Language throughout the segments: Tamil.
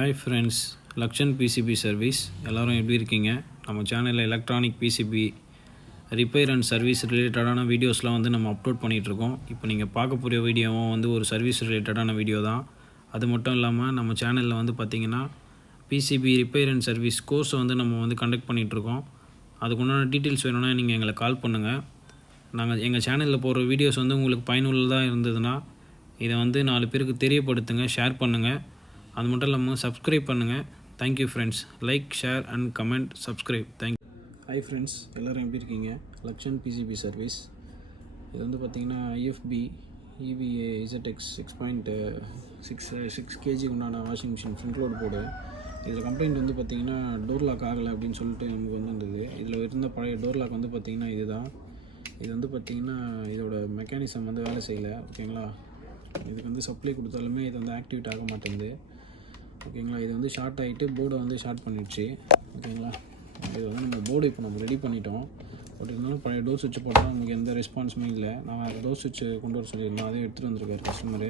Hi friends, Lakshan PCB service எல்லோரும் எப்படி இருக்கீங்க? நம்ம சேனலில் electronic PCB repair and service ரிலேட்டடான வீடியோஸ்லாம் நம்ம அப்லோட் பண்ணிகிட்ருக்கோம். இப்போ நீங்கள் பார்க்க போகிற வீடியோவும் ஒரு சர்வீஸ் ரிலேட்டடான வீடியோ தான். அது மட்டும் இல்லாமல் நம்ம சேனலில் பார்த்திங்கன்னா பிசிபி ரிப்பேர் அண்ட் சர்வீஸ் கோர்ஸை நம்ம கண்டக்ட் பண்ணிகிட்ருக்கோம். அதுக்குண்டான டீட்டெயில்ஸ் வேணும்னா நீங்கள் எங்களை கால் பண்ணுங்கள். நாங்கள் எங்கள் சேனலில் போடுற வீடியோஸ் உங்களுக்கு பயனுள்ளதாக இருந்ததுன்னா இதை 4 பேருக்கு தெரியப்படுத்துங்க, ஷேர் பண்ணுங்கள். அது மட்டும் இல்லாமல் சப்ஸ்கிரைப் பண்ணுங்கள். Thank you friends. Like, share and comment, subscribe. Thank you. Hi friends, எல்லோரும் எப்படி இருக்கீங்க? Lakshan PCB service. இது பார்த்திங்கன்னா ஐஎஃப்பி EVA ZX 6.6 kg உண்டான washing machine front load board. இதில் கம்ப்ளைண்ட் பார்த்திங்கன்னா டோர் லாக் ஆகலை அப்படின்னு சொல்லிட்டு நமக்கு இருந்தது. இதில் இருந்த பழைய டோர் லாக் பார்த்திங்கன்னா இதுதான். இது பார்த்திங்கன்னா இதோட மெக்கானிசம் வேலை செய்யலை. ஓகேங்களா? இதுக்கு சப்ளை கொடுத்தாலுமே இது ஆக்டிவேட் ஆக மாட்டேங்குது. ஓகேங்களா? இது ஷார்ட் ஆகிட்டு போர்டை ஷார்ட் பண்ணிடுச்சு. ஓகேங்களா? இது நம்ம போர்டு இப்போ நம்ம ரெடி பண்ணிட்டோம். பட் இருந்தாலும் பழைய டோர் சுவிட்ச் போட்டால் நமக்கு எந்த ரெஸ்பான்ஸுமே இல்லை. நான் வேறு டோர் சுவிட்ச் கொண்டு வர சொல்லியிருந்தேன், அதே எடுத்துகிட்டு வந்திருக்காரு கஸ்டமரு.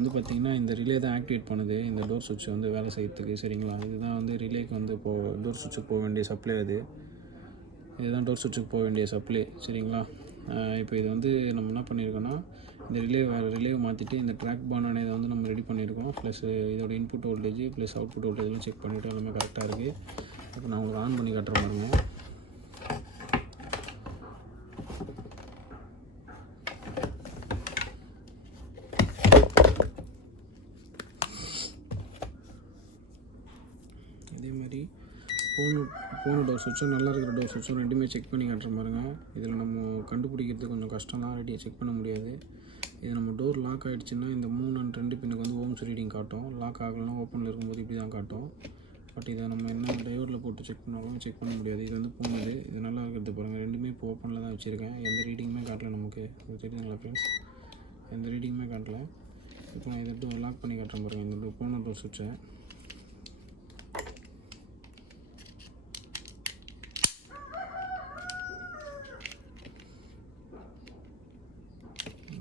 இது பார்த்திங்கன்னா இந்த ரிலே தான் ஆக்டிவேட் பண்ணுது இந்த டோர் சுவிட்ச் வேலை செய்யறதுக்கு. சரிங்களா? இதுதான் ரிலேக்கு டோர் சுவிட்சுக்கு போக வேண்டிய சப்ளை. இதுதான் டோர் சுவிட்சுக்கு போக வேண்டிய சப்ளை. சரிங்களா? இப்போ இது நம்ம என்ன பண்ணியிருக்கோன்னா இந்த ரிலேவை மாற்றிட்டு இந்த ட்ராக் பானான இதை நம்ம ரெடி பண்ணியிருக்கோம். ப்ளஸ் இதோட இன்புட் வோல்டேஜ் ப்ளஸ் அவுட்புட் வோல்டேஜ்லாம் செக் பண்ணிவிட்டு எல்லாமே கரெக்டாக இருக்குது. இப்போ நான் உங்களுக்கு ஆன் பண்ணி காட்டுற பாருங்க. இதே மாதிரி போன டோர் சுவிட்சும் நல்லா இருக்கிற டோர் சுவிட்சும் ரெண்டுமே செக் பண்ணி காட்டுற பாருங்க. இதில் நம்ம கண்டுபிடிக்கிறது கொஞ்சம் கஷ்டம் தான், ரெடியாக செக் பண்ண முடியாது. இது நம்ம டோர் லாக் ஆகிடுச்சுன்னா இந்த 3 and 2 பின்னுக்கு ஓம்ஸ் ரீடிங் காட்டும். லாக் ஆகலைன்னா ஓப்பனில் இருக்கும்போது இப்படி தான் காட்டும். பட் இதை நம்ம என்ன டையோடில் போட்டு செக் பண்ணாலும் செக் பண்ண முடியாது. இது போனது. இது நல்லா இருக்கிறது பாருங்கள். ரெண்டுமே இப்போ ஓப்பனில் தான் வச்சுருக்கேன். எந்த ரீடிங்குமே காட்டல நமக்கு. இது தெரியுதுங்களா ஃப்ரெண்ட்ஸ்? எந்த ரீடிங்குமே காட்டல. இப்போ நான் இதை லாக் பண்ணி காட்டுறேன் பாருங்கள். இந்த போன டோர் சுவிட்சை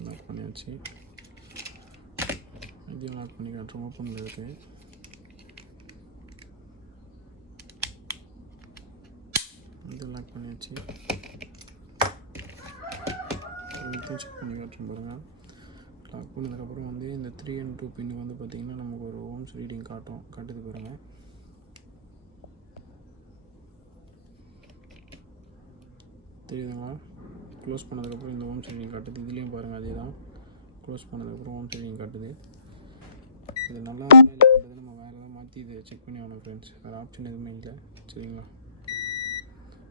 லாக் பண்ணியாச்சு. இதையும் லாக் பண்ணி காட்டுறோம். ஓப்பனில் இருக்குது. இது லாக் பண்ணியாச்சு. செக் பண்ணி காட்டுறோம் பாருங்கள். லாக் பண்ணதுக்கப்புறம் இந்த 3 and 2 பின்னுக்கு பார்த்திங்கன்னா நமக்கு ஒரு ஓம்ஸ் ரீடிங் காட்டுது பாருங்கள். தெரியுதுங்களா? க்ளோஸ் பண்ணதுக்கப்புறம் இந்த ஓம்ஸ் ரீடிங் காட்டுது. இதுலேயும் பாருங்கள், அதே தான். க்ளோஸ் பண்ணதுக்கப்புறம் ஓம்ஸ் ரீடிங் காட்டுது. இது நல்லா பண்ணுறது. நம்ம வேறு எதாவது மாற்றி இதை செக் பண்ணி ஆகணும் ஃப்ரெண்ட்ஸ். வேறு ஆப்ஷன் எதுவுமே இல்லை. சரிங்களா?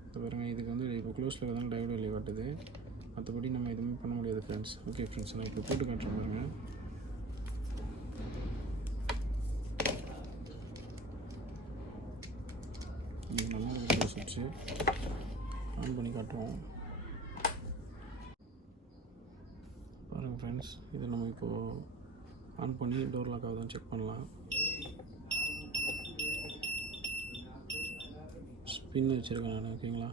இது பாருங்கள். இதுக்கு இப்போ க்ளோஸில் தான் டையோடு வெளியே காட்டுது. மற்றபடி நம்ம எதுவுமே பண்ண முடியாது ஃப்ரெண்ட்ஸ். ஓகே ஃப்ரெண்ட்ஸ், நான் இப்போ போட்டு காட்டுறேன் பாருங்கள். இது நல்லா இருக்கிற சுவிட்சு ஆன் பண்ணி காட்டுவோம் பாருங்கள் ஃப்ரெண்ட்ஸ். இதை நம்ம இப்போது ஆன் பண்ணி டோர் லாக் ஆகுதான்னு செக் பண்ணலாம். ஸ்பின் வச்சுருக்கேன் நான். ஓகேங்களா?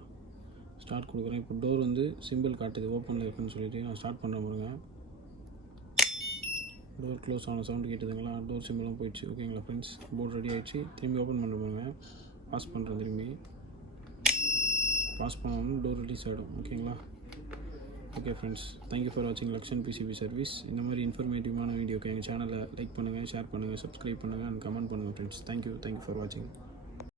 ஸ்டார்ட் கொடுக்குறேன். இப்போ டோர் சிம்பிள் காட்டுது ஓப்பனில் இருக்குன்னு சொல்லிட்டு நான் ஸ்டார்ட் பண்ணுறேன் பாருங்கள். டோர் க்ளோஸ் ஆன சவுண்டு கேட்டுதுங்களா? டோர் சிம்பிளும் போயிடுச்சு. ஓகேங்களா ஃப்ரெண்ட்ஸ்? போர்டு ரெடி ஆகிடுச்சு. திரும்பி ஓப்பன் பண்ணுற பாருங்க. பாஸ் பண்ணுறேன். திரும்பி பாஸ் பண்ணோம்னா டோர் ரிலீஸ் ஆகிடும். ஓகேங்களா? ஓகே ஃப்ரெண்ட்ஸ், தேங்க்யூ ஃபார் வாட்சிங் லக்ஷன் பிசிபி சர்வீஸ். இந்த மாதிரி இன்ஃபர்மேட்டிவான வீடியோக்கு எங்கள் சேனலை லைக் பண்ணுங்கள், ஷேர் பண்ணுங்கள், சப்ஸ்கிரைப் பண்ணுங்கள் அண்ட் கமெண்ட் பண்ணுங்கள் ஃப்ரெண்ட்ஸ். தேங்க்யூ ஃபார் வாட்சிங்.